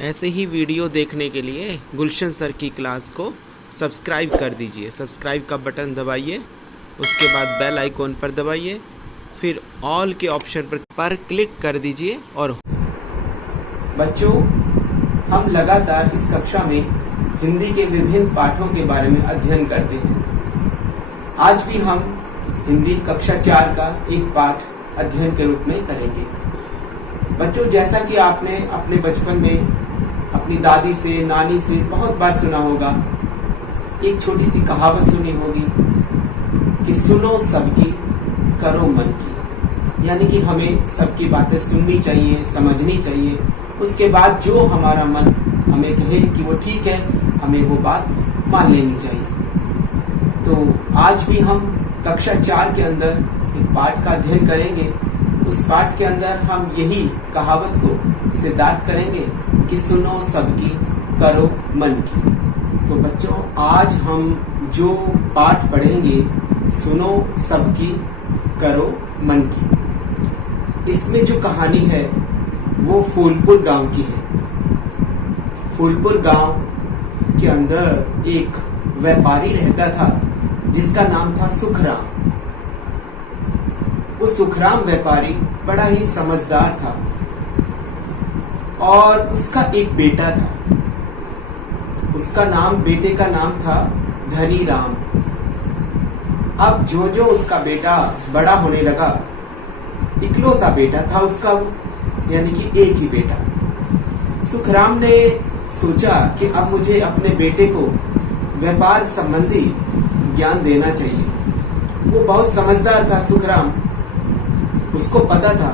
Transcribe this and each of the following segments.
ऐसे ही वीडियो देखने के लिए गुलशन सर की क्लास को सब्सक्राइब कर दीजिए। सब्सक्राइब का बटन दबाइए, उसके बाद बेल आइकॉन पर दबाइए, फिर ऑल के ऑप्शन पर क्लिक कर दीजिए। और बच्चों, हम लगातार इस कक्षा में हिंदी के विभिन्न पाठों के बारे में अध्ययन करते हैं। आज भी हम हिंदी कक्षा 4 का एक पाठ अध्ययन के रूप में करेंगे। बच्चों, जैसा कि आपने अपने बचपन में अपनी दादी से, नानी से बहुत बार सुना होगा, एक छोटी सी कहावत सुनी होगी कि सुनो सबकी, करो मन की। यानी कि हमें सबकी बातें सुननी चाहिए, समझनी चाहिए। उसके बाद जो हमारा मन हमें कहे कि वो ठीक है, हमें वो बात मान लेनी चाहिए। तो आज भी हम कक्षा 4 के अंदर एक पाठ का अध्ययन करेंगे। उस पाठ के अंदर हम यही कहावत को सिद्धार्थ करेंगे कि सुनो सबकी, करो मन की। तो बच्चों, आज हम जो पाठ पढ़ेंगे, सुनो सबकी, करो मन की, इसमें जो कहानी है वो फूलपुर गांव की है। फूलपुर गांव के अंदर एक व्यापारी रहता था जिसका नाम था सुखराम। वो सुखराम व्यापारी बड़ा ही समझदार था और उसका एक बेटा था। उसका बेटे का नाम था धनीराम। अब जो जो उसका बेटा बड़ा होने लगा, इकलौता बेटा था उसका वो, यानी कि एक ही बेटा। सुखराम ने सोचा कि अब मुझे अपने बेटे को व्यापार संबंधी ज्ञान देना चाहिए। वो बहुत समझदार था सुखराम। उसको पता था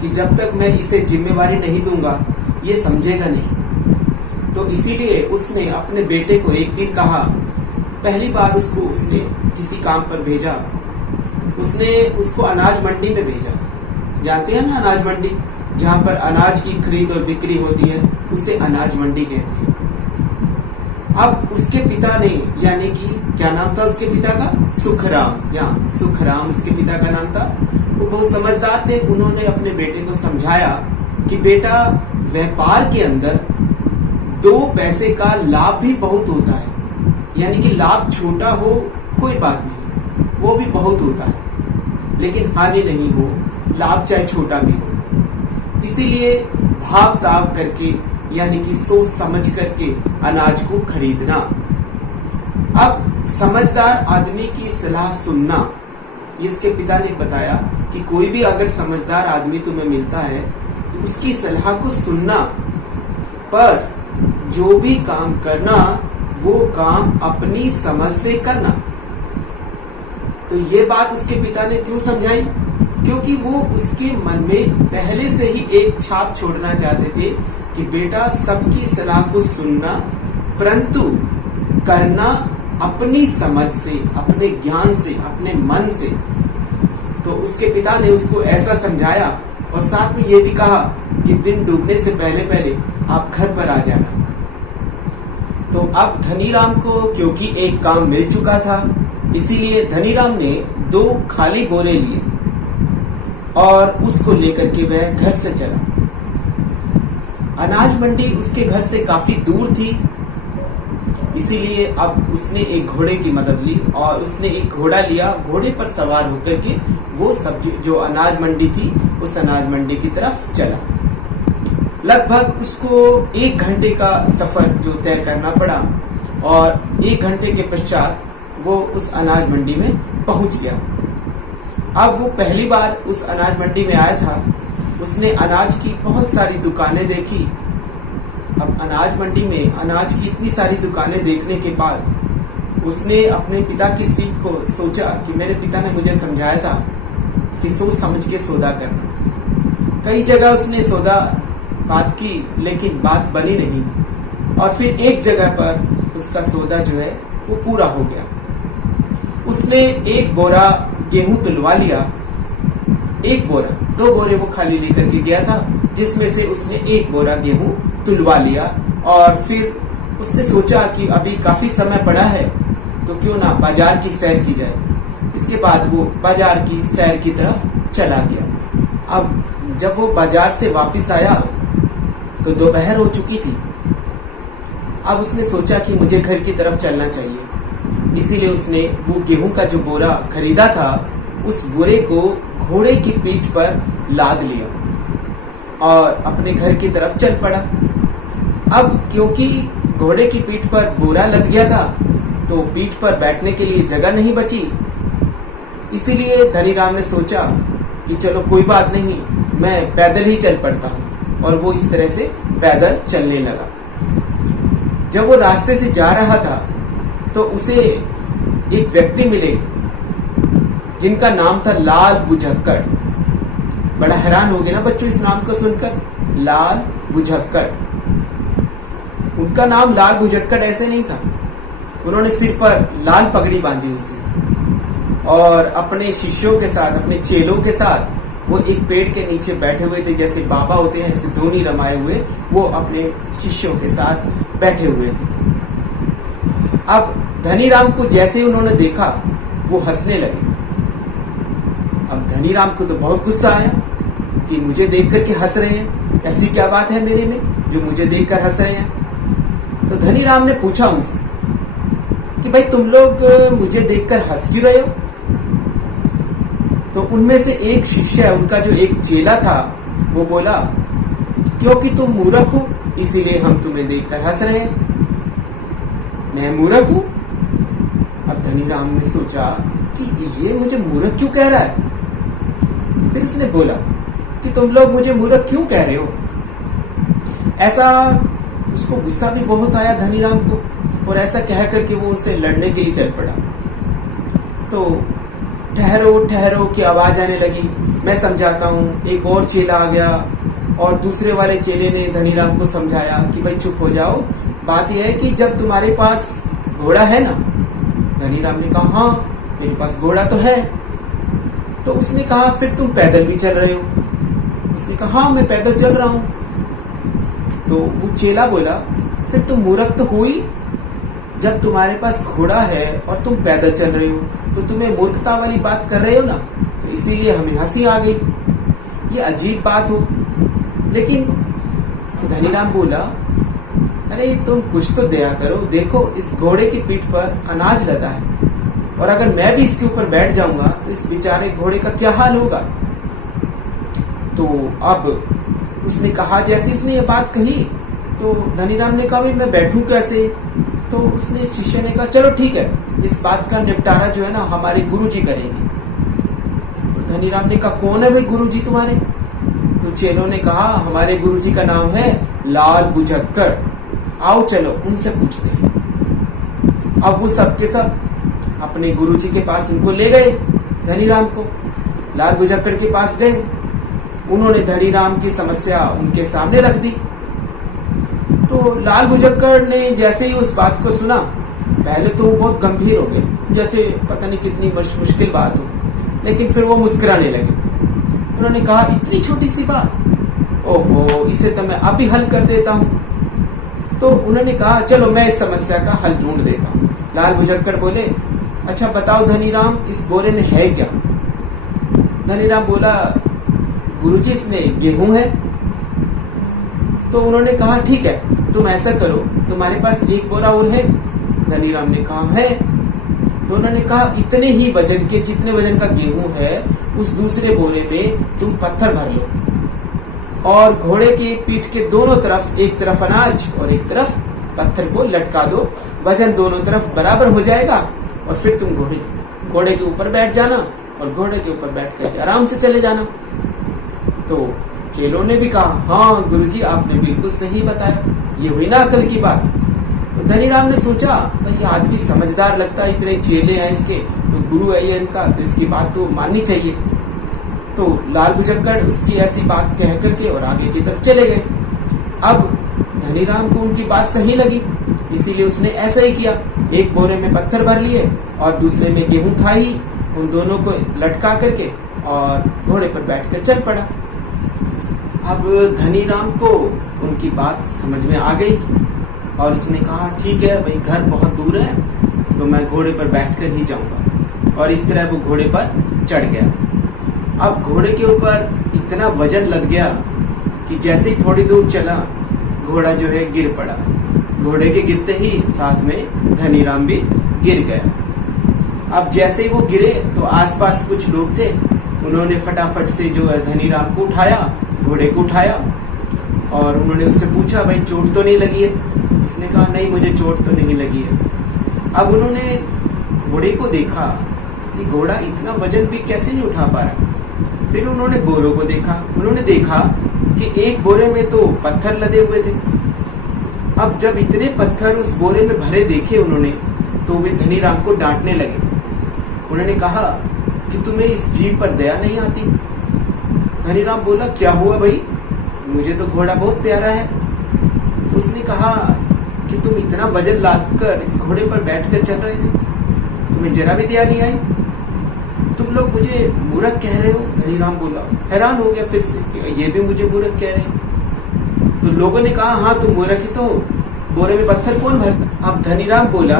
कि जब तक मैं इसे जिम्मेवारी नहीं दूंगा ये समझेगा नहीं। तो इसीलिए उसने अपने बेटे को एक दिन कहा, पहली बार उसने किसी काम पर भेजा। उसने उसको अनाज मंडी में भेजा। जानते हैं ना अनाज मंडी, जहाँ पर अनाज की खरीद और बिक्री होती है, उसे अनाज मंडी कहते हैं। अब उसके पिता ने, यानी कि क्या नाम था उसके पिता का? सुखराम। या सुखराम उसके पिता का नाम था। वो बहुत समझदार थे। उन्होंने अपने बेटे को समझाया कि बेटा, व्यापार के अंदर 2 पैसे का लाभ भी बहुत होता है। यानी कि लाभ छोटा हो कोई बात नहीं, वो भी बहुत होता है, लेकिन हानि नहीं हो, लाभ चाहे छोटा भी हो। इसीलिए भाव ताव करके, यानी कि सोच समझ करके अनाज को खरीदना। अब समझदार आदमी की सलाह सुनना, इसके पिता ने बताया कि कोई भी अगर समझदार आदमी तुम्हें मिलता है तो उसकी सलाह को सुनना, पर जो भी काम करना वो काम अपनी समझ से करना। तो ये बात उसके पिता ने क्यों समझाई? क्योंकि वो उसके मन में पहले से ही एक छाप छोड़ना चाहते थे कि बेटा, सबकी सलाह को सुनना, परंतु करना अपनी समझ से, अपने ज्ञान से, अपने मन से। तो उसके पिता ने उसको ऐसा समझाया और साथ में ये भी कहा कि दिन डूबने से पहले पहले आप घर पर आ जाना। तो अब धनीराम को क्योंकि एक काम मिल चुका था, इसीलिए धनीराम ने 2 खाली बोरे लिए और उसको लेकर के वह घर से चला। अनाज मंडी उसके घर से काफी दूर थी, इसीलिए अब उसने एक घोड़े की मदद ली और उसने एक घोड़ा लिया। घोड़े पर सवार होकर के वो सब्जी जो अनाज मंडी थी, उस अनाज मंडी की तरफ चला। लगभग उसको 1 घंटे का सफर जो तय करना पड़ा और 1 घंटे के पश्चात वो उस अनाज मंडी में पहुंच गया। अब वो पहली बार उस अनाज मंडी में आया था। उसने अनाज की बहुत सारी दुकानें देखी। अब अनाज मंडी में अनाज की इतनी सारी दुकानें देखने के बाद उसने अपने पिता की सीख को सोचा कि मेरे पिता ने मुझे समझाया था कि सोच समझ के सौदा करना। कई जगह उसने सौदा बात की, लेकिन बात बनी नहीं। और फिर एक जगह पर उसका सौदा जो है वो पूरा हो गया। उसने 1 बोरा गेहूं तुलवा लिया। 1 बोरा, 2 बोरे वो खाली लेकर के गया था, जिसमें से उसने 1 बोरा गेहूं तुलवा लिया। और फिर उसने सोचा कि अभी काफी समय पड़ा है, तो क्यों ना बाजार की सैर की जाए। इसके बाद वो बाजार की सैर की तरफ चला गया। अब जब वो बाजार से वापस आया तो दोपहर हो चुकी थी। अब उसने सोचा कि मुझे घर की तरफ चलना चाहिए, इसीलिए उसने वो गेहूं का जो बोरा खरीदा था उस बोरे को घोड़े की पीठ पर लाद लिया और अपने घर की तरफ चल पड़ा। अब क्योंकि घोड़े की पीठ पर बोरा लद गया था तो पीठ पर बैठने के लिए जगह नहीं बची, इसीलिए धनीराम ने सोचा कि चलो कोई बात नहीं, मैं पैदल ही चल पड़ता हूँ। और वो इस तरह से पैदल चलने लगा। जब वो रास्ते से जा रहा था तो उसे एक व्यक्ति मिले जिनका नाम था लाल बुझक्कड़। बड़ा हैरान हो गए ना बच्चों इस नाम को सुनकर, लाल बुझक्कड़। उनका नाम लाल बुझक्कड़ ऐसे नहीं था, उन्होंने सिर पर लाल पगड़ी बांधी हुई थी और अपने शिष्यों के साथ, अपने चेलों के साथ वो एक पेड़ के नीचे बैठे हुए थे। जैसे बाबा होते हैं ऐसे धोनी रमाए हुए वो अपने शिष्यों के साथ बैठे हुए थे। अब धनीराम को जैसे ही उन्होंने देखा वो हंसने लगे। अब धनीराम को तो बहुत गुस्सा आया कि मुझे देख करके हंस रहे हैं, ऐसी क्या बात है मेरे में जो मुझे देखकर हंस रहे हैं। तो धनीराम ने पूछा उनसे कि भाई तुम लोग मुझे देखकर हंस क्यों रहे हो। तो उनमें से एक शिष्य, उनका जो एक चेला था, वो बोला क्योंकि तुम मूर्ख हो इसीलिए हम तुम्हें देखकर हंस रहे हैं। मैं मूर्ख हूं? अब धनीराम ने सोचा कि ये मुझे मूर्ख क्यों कह रहा है। फिर उसने बोला कि तुम लोग मुझे मूर्ख क्यों कह रहे हो। ऐसा उसको गुस्सा भी बहुत आया धनीराम को, और ऐसा कह करके वो उससे लड़ने के लिए चल पड़ा। तो ठहरो ठहरो की आवाज आने लगी, मैं समझाता हूँ। एक और चेला आ गया और दूसरे वाले चेले ने धनीराम को समझाया कि भाई चुप हो जाओ, बात यह है कि जब तुम्हारे पास घोड़ा है ना। धनीराम ने कहा हाँ मेरे पास घोड़ा तो है। तो उसने कहा फिर तुम पैदल भी चल रहे हो। उसने कहा हाँ मैं पैदल चल रहा हूँ। तो वो चेला बोला फिर तुम मूर्ख तो हो ही, जब तुम्हारे पास घोड़ा है और तुम पैदल चल रहे हो तो तुम्हें मूर्खता वाली बात कर रहे हो ना, तो इसीलिए हमें हंसी आ गई। ये अजीब बात हो। लेकिन धनीराम बोला अरे तुम कुछ तो दया करो, देखो इस घोड़े की पीठ पर अनाज लदा है और अगर मैं भी इसके ऊपर बैठ जाऊंगा तो इस बेचारे घोड़े का क्या हाल होगा। तो अब उसने कहा, जैसे उसने ये बात कही तो धनीराम ने कहा भाई मैं बैठूं कैसे। तो उसने शिष्य ने कहा चलो ठीक है, इस बात का निपटारा जो है ना हमारे गुरुजी करेंगे। तो धनीराम ने कहा कौन है भाई गुरुजी तुम्हारे। तो चेलों ने कहा हमारे गुरुजी का नाम है लाल बुझक्कड़, आओ चलो उनसे पूछते हैं। अब वो सब के सब अपने गुरुजी के पास उनको ले गए। धनीराम को लाल बुझक्कड़ के पास गए, उन्होंने धनीराम की समस्या उनके सामने रख दी। तो लाल बुझक्कड़ ने जैसे ही उस बात को सुना, पहले तो वो बहुत गंभीर हो गए, जैसे पता नहीं कितनी मुश्किल बात हो, लेकिन फिर वो मुस्कुराने लगे। उन्होंने कहा इतनी छोटी सी बात, ओहो इसे तो मैं अभी हल कर देता हूँ। तो उन्होंने कहा चलो मैं इस समस्या का हल ढूंढ देता हूँ। लाल बुझक्कड़ बोले अच्छा बताओ धनीराम इस बोरे में है क्या। धनीराम बोला गुरुजी इसमें गेहूं है। तो उन्होंने कहा ठीक है तुम ऐसा करो, तुम्हारे पास एक बोरा और है। धनीराम ने कहा है। तो उन्होंने कहा इतने ही वजन के, जितने वजन का गेहूं है उस दूसरे बोरे में तुम पत्थर भर लो और घोड़े के पीठ के दोनों तरफ, एक तरफ अनाज और एक तरफ पत्थर को लटका दो, वजन दोनों तरफ बराबर हो जाएगा और फिर तुम घोड़े के ऊपर बैठ जाना और घोड़े के ऊपर बैठ कर आराम से चले जाना। तो चेलों ने भी कहा हाँ गुरुजी आपने बिल्कुल सही बताया, ये हुई ना अकल की बात। तो धनीराम ने सोचा भाई ये आदमी समझदार लगता है, इतने चेले हैं इसके, तो गुरु है ये इनका, तो इसकी बात तो माननी चाहिए। तो लाल बुझक्कड़ उसकी ऐसी बात कह करके और आगे की तरफ चले गए। अब धनीराम को उनकी बात सही लगी, इसीलिए उसने ऐसा ही किया, एक बोरे में पत्थर भर लिए और दूसरे में गेहूं था ही, उन दोनों को लटका करके और घोड़े पर बैठकर चल पड़ा। अब धनीराम को उनकी बात समझ में आ गई और उसने कहा ठीक है भाई घर बहुत दूर है तो मैं घोड़े पर बैठकर ही जाऊंगा, और इस तरह वो घोड़े पर चढ़ गया। अब घोड़े के ऊपर इतना वजन लग गया कि जैसे ही थोड़ी दूर चला घोड़ा जो है गिर पड़ा। घोड़े के गिरते ही साथ में धनीराम भी गिर गया। अब जैसे ही वो गिरे तो आसपास कुछ लोग थे, उन्होंने फटाफट से जो है धनीराम को उठाया, घोड़े को उठाया और उन्होंने उससे पूछा, भाई चोट तो नहीं लगी है? उसने कहा, नहीं मुझे चोट तो नहीं लगी है। अब उन्होंने घोड़े को देखा कि घोड़ा इतना वजन भी कैसे नहीं उठा पा रहा। फिर उन्होंने बोरों को देखा, उन्होंने देखा कि एक बोरे में तो पत्थर लदे हुए थे। अब जब इतने पत्थर उस बोरे में भरे देखे उन्होंने, तो वे धनीराम को डांटने लगे। उन्होंने कहा कि तुम्हें इस जीव पर दया नहीं आती? धनीराम बोला, क्या हुआ भाई, मुझे तो घोड़ा बहुत प्यारा है। उसने कहा कि तुम इतना वजन लादकर इस घोड़े पर बैठकर चल रहे थे, तुम्हें जरा भी दया नहीं आई? तुम लोग मुझे मूर्ख कह रहे हो? धनीराम बोला, हैरान हो गया फिर से कि ये भी मुझे मूर्ख कह रहे हैं। तो लोगों ने कहा, हाँ तुम मूर्ख ही तो हो, बोरे में पत्थर कौन भरता? अब धनीराम बोला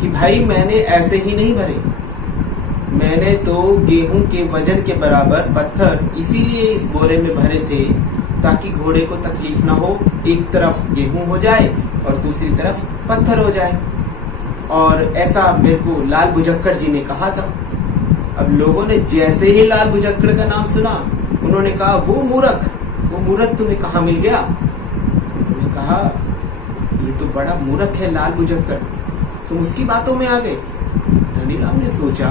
कि भाई मैंने ऐसे ही नहीं भरे, मैंने तो गेहूं के वजन के बराबर पत्थर इसीलिए इस बोरे में भरे थे ताकि घोड़े को तकलीफ ना हो। एक तरफ गेहूं हो जाए और दूसरी तरफ पत्थर हो जाए। और ऐसा मेरे को लाल बुझक्कड़ जी ने कहा था। अब लोगों ने जैसे ही लाल बुझक्कड़ का नाम सुना, उन्होंने कहा, वो मूर्ख तुम्हें कहाँ मिल गया? उन्होंने कहा, ये तो बड़ा मूर्ख है लाल बुझक्कड़, तुम उसकी बातों में आ गए। धनीराम ने सोचा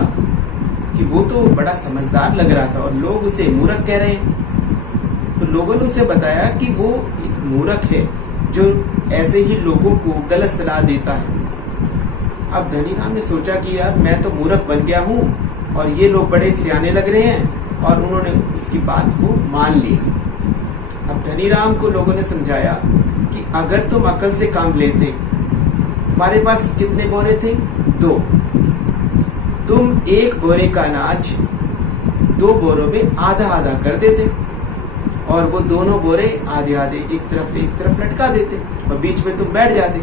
कि वो तो बड़ा समझदार लग रहा था और लोग उसे मूर्ख कह रहे हैं। तो लोगों ने उसे बताया कि वो एक मूर्ख है जो ऐसे ही लोगों को गलत सलाह देता है। अब धनीराम ने सोचा कि यार मैं तो मूर्ख बन गया हूँ और ये लोग बड़े सियाने लग रहे हैं, और उन्होंने उसकी बात को मान लिया। अब धनीराम को लोगों ने समझाया कि अगर तुम अकल से काम लेते, हमारे पास कितने बोरे थे? 2। तुम एक बोरे का अनाज 2 बोरों में आधा आधा कर देते और वो दोनों बोरे आधे आधे एक तरफ लटका देते और बीच में तुम बैठ जाते।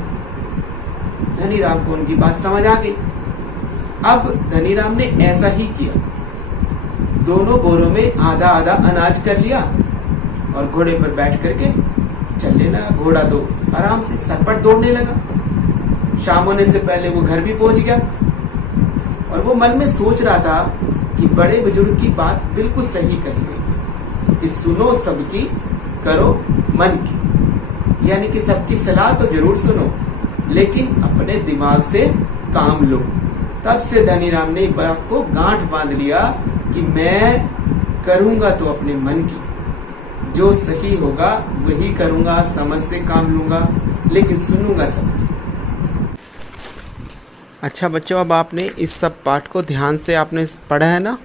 धनीराम को उनकी बात समझ आ गई। अब धनीराम ने ऐसा ही किया, दोनों बोरों में आधा आधा अनाज कर लिया और घोड़े पर बैठ करके चलने लगा। घोड़ा तो आराम से सरपट दौड़ने लगा। शाम होने से पहले वो घर भी पहुंच गया और वो मन में सोच रहा था कि बड़े बुजुर्ग की बात बिल्कुल सही कही गई कि सुनो सबकी, करो मन की। यानी कि सबकी सलाह तो जरूर सुनो, लेकिन अपने दिमाग से काम लो। तब से धनीराम ने बात को गांठ बांध लिया कि मैं करूंगा तो अपने मन की, जो सही होगा वही करूंगा, समझ से काम लूंगा, लेकिन सुनूंगा सबकी। अच्छा बच्चों, अब आपने इस सब पाठ को ध्यान से आपने पढ़ा है ना।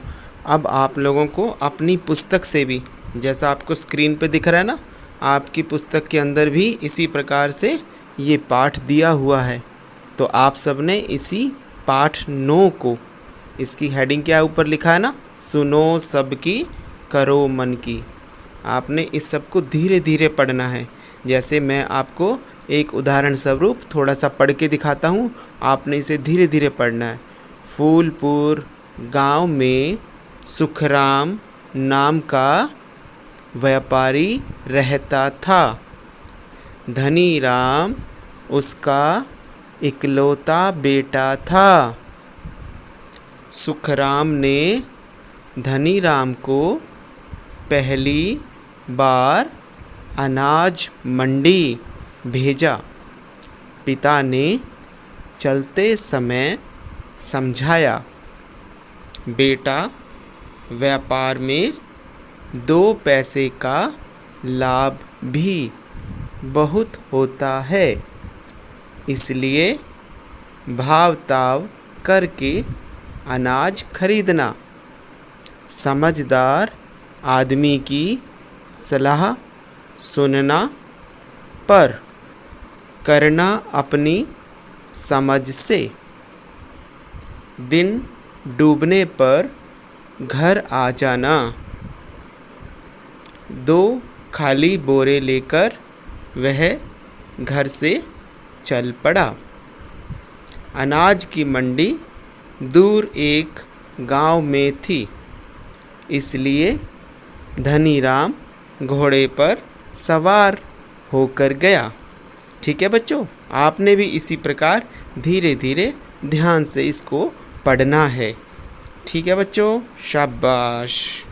अब आप लोगों को अपनी पुस्तक से भी, जैसा आपको स्क्रीन पे दिख रहा है ना, आपकी पुस्तक के अंदर भी इसी प्रकार से ये पाठ दिया हुआ है। तो आप सब ने इसी पाठ 9 को, इसकी हेडिंग क्या ऊपर लिखा है ना, सुनो सबकी, करो मन की। आपने इस सब को धीरे धीरे पढ़ना है। जैसे मैं आपको एक उदाहरण स्वरूप थोड़ा सा पढ़ के दिखाता हूँ, आपने इसे धीरे धीरे पढ़ना है। फूलपुर गांव में सुखराम नाम का व्यापारी रहता था। धनीराम उसका इकलौता बेटा था। सुखराम ने धनीराम को पहली बार अनाज मंडी भेजा। पिता ने चलते समय समझाया, बेटा व्यापार में 2 पैसे का लाभ भी बहुत होता है, इसलिए भाव ताव करके अनाज खरीदना। समझदार आदमी की सलाह सुनना, पर करना अपनी समझ से। दिन डूबने पर घर आ जाना। 2 खाली बोरे लेकर वह घर से चल पड़ा। अनाज की मंडी दूर एक गांव में थी, इसलिए धनीराम घोड़े पर सवार होकर गया। ठीक है बच्चों, आपने भी इसी प्रकार धीरे धीरे ध्यान से इसको पढ़ना है। ठीक है बच्चों, शाबाश।